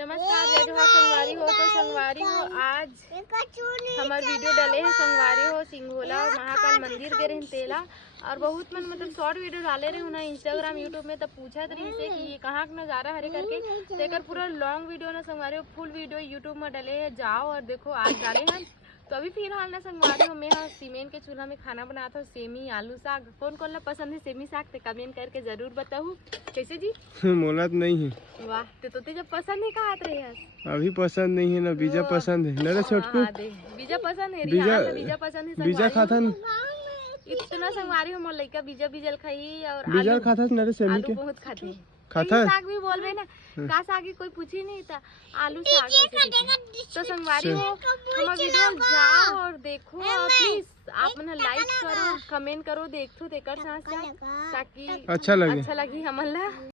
नमस्कार जय जोहार संगवारी हो। तो संगवारी हो आज हमार वीडियो डले है संगवारी हो सिंघोला और महाकाल मंदिर के रही तेला और बहुत मन मतलब शॉर्ट वीडियो डाले रहे ना इंस्टाग्राम यूट्यूब में। तब पूछा रही से कि ये कहाँ का नज़ारा हरे करके तेकर पूरा लॉन्ग वीडियो ना संगवारी हो फुल वीडियो यूट्यूब में डले है। जाओ और देखो आज डाले हैं। तो अभी फिलहाल ना संगवारी हो मैं सीमेंट के चूल्हा में खाना बनाता हूँ सेमी आलू साग। कौन कौन ला पसंद है सेमी साग तो कमेंट करके जरूर बताओ कैसे जी। मोला तो नहीं है। वाह तो जब पसंद है कहा रहे हैं अभी पसंद नहीं है ना बीजा पसंद है ना रे छोटकू। बीजा पसंद है बीजा पसंद है बीजा खाता न इतना संगवारी हो मोर लइका बीजा बीजल खाई और बीजा खाता न रे सेमी के बहुत खाते हैं। खाता साग भी बोलबे ना का साग की कोई पूछी नहीं था आलू साग तो संगवारी हो हमारा वीडियो जाओ और देखो और प्लीज आप मन लाइक करो कमेंट करो देखो देकर साथ ताकि अच्छा लगे हमन ला।